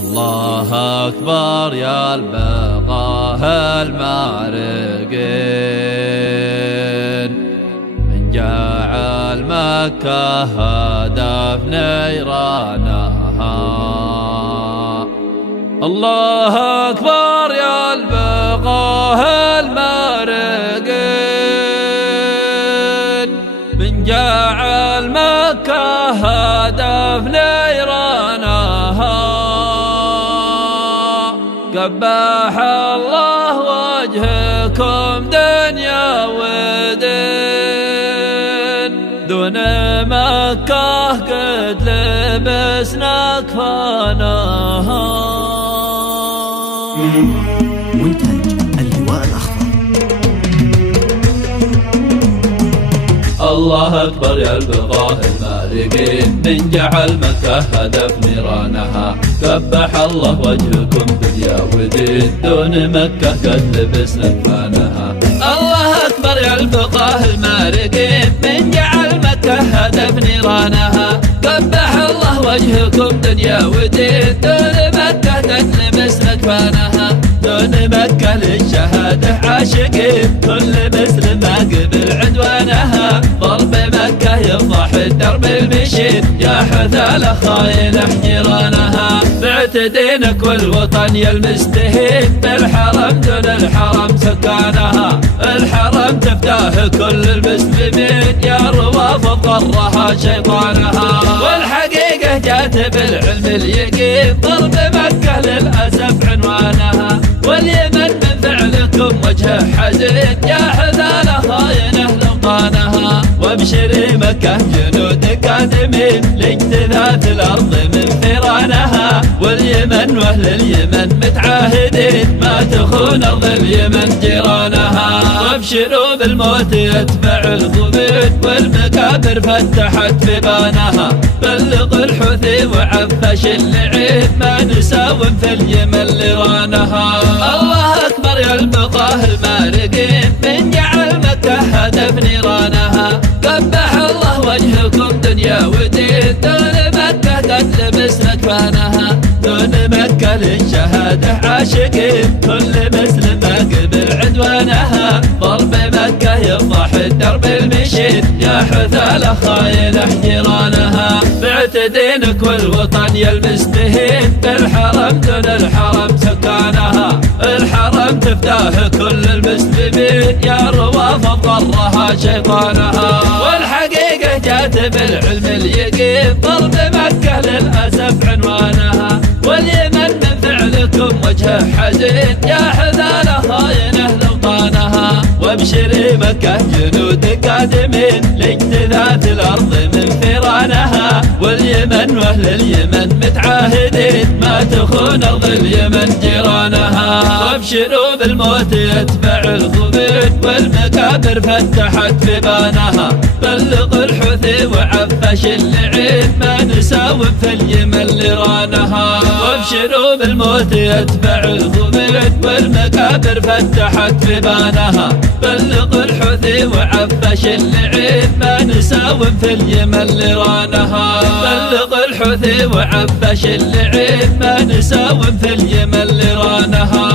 الله أكبر يا البقاه المارقين من جعل مكة هدف نيرانها. الله أكبر يا البقاه المارقين من جعل مكة هدف نيرانها. قبح الله وجهكم دنيا ودين دون مكة قد لبسنا كفانها. منتج اللواء الأخضر. الله أكبر يا البقاه المارقين من جعل مكة هدف نيرانها. قبح الله وجهكم دنيا ودين دون مكة قد لبسنا كفانها. الله أكبر يا البقاه المارقين من جعل مكة هدف نيرانها. قبح الله وجهكم دنيا ودين دون مكة قد لبسنا كفانها. دون مكة للشهادة عاشقين كل مسلم ما قبل عدوانها. ضرب مكة يفضح الدرب المشين يا حثالة خاين جيرانها. بعت دينك والوطن يا المستهين بالحرم دون الحرم سكانها. الحرم تفتاه كل المسلمين يا روافض غرها شيطانها. والحقيقة جات بالعلم اليقين ضرب مكة للأسف عنوانها. واليمن من فعلكم وجه حزين يا حثالة خاينة لوطانها. وابشري مكة جنود قادمين لاجتثاث الأرض من ثيرانها. واليمن واهل اليمن متعاهدين ما تخون أرض اليمن جيرانها. وابشروا بالموت يتبع الغبين والمكابر فتحت في بانها. بلغ الحوثي وعفش اللعين ما نساوم في اليمن لرانها. الله أكبر يا البقاه المارقين من جعل مكة هدف نيرانها. قبح الله وجهكم دنيا ودين دون مكة قد لبسنا كفانها. دون مكة للشهادة عاشقين كل مسلم ما قبل عدوانها. ضرب مكة يفضح الدرب المشين يا حثالة خاينة جيرانها. بعت دينك والوطن يا المستهين بالحرم دون الحرم سكانها. الحرم تفتاه كل المسلمين يا روافض غرها شيطانها. والحقيقة جات بالعلم اليقين ضرب مكة للأسف عنوانها. واليمن من فعلكم وجه حزين يا حثالة خاينة لوطانها. وابشري مكة جنود قادمين لاجتثاث الأرض من ثيرانها. واليمن واهل اليمن متعاهدين ما تخون أرض اليمن جيرانها. وابشروا بالموت يتبع الغبين والمكابر فتحت في بانها. بلغ الحوثي وعفش اللعين ما نساوم في اليمن لرانها. وابشروا بالموت يتبع الغبين والمكابر فتحت في بانها. بلغ الحوثي وعفش اللعين ما نساوم في اليمن لرانها. بلغ الحوثي وعفش اللعين ما نساوم في اليمن لرانها.